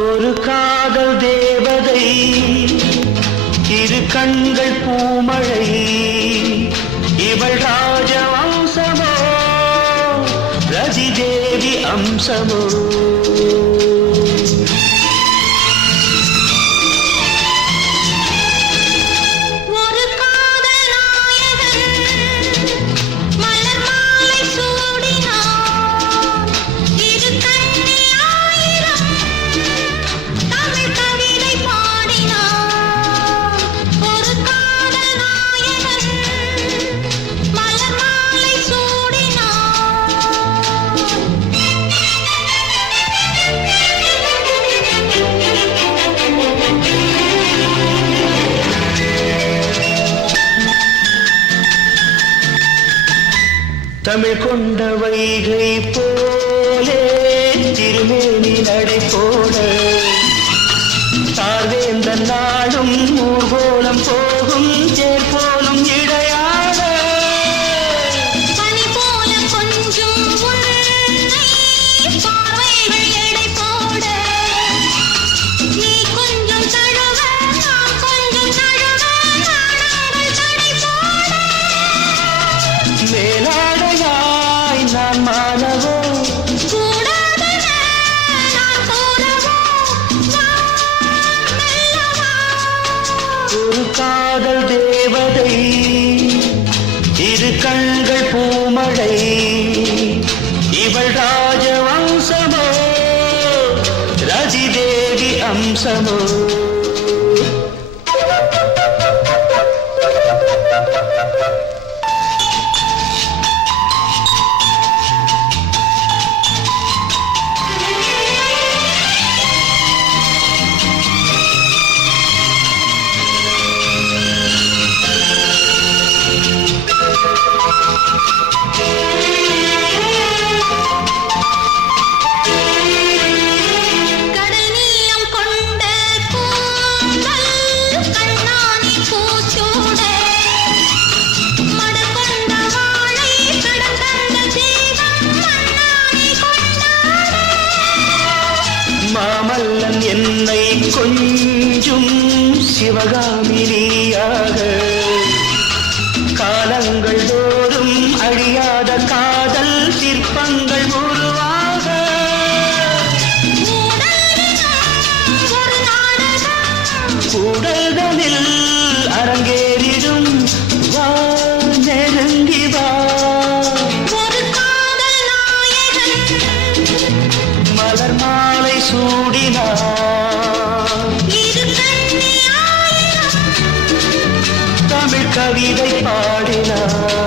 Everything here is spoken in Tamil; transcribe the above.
ஒரு காதல் தேவதை இரு கண்கள் பூமழை இவள் ராஜவம்சமோ ரதி தேவி அம்சமோ தமிழ் கொண்ட வைகை போலே திருமேனி நடை போட தார்வேந்த நாடும் ஊர்கோலம் போகும் தேர் போலும் இடையாட பனி போல கொஞ்சம் பார்வைகள் எடை போட நீ கொஞ்சம் தழுவ நான் கொஞ்சம் தழுவ நாடங்கள் தடை போட மேலாடையாய் நான் மாணவோ கூடாதன நான் கூறவோ மெல்லவா ஒரு காதல் தேவதை இரு கண்கள் பூமழை இவள் ராஜவம்சமோ ரதி தேவி அம்சமோ கடல் நீளம் கொண்ட கூந்தல் கண்ணானி பூச்சூட மடல் கொண்ட வாழை கடல் தந்த தீபம் மண்ணானி கொண்டாட மாமல்லன் என்னை கொஞ்சும் சிவகாமினியாக காலங்கள் தோறும் அழியாத காதல் சிற்பங்கள் உருவாக ஒரு நாடகம் கூடல்களில் அரங்கேறிடும் வா நெருங்கி வா ஒரு காதல் நாயகன் மலர் மாலை சூடினார் இரு கண்ணி ஆயிரம் தமிழ் கவிதை பாடினார்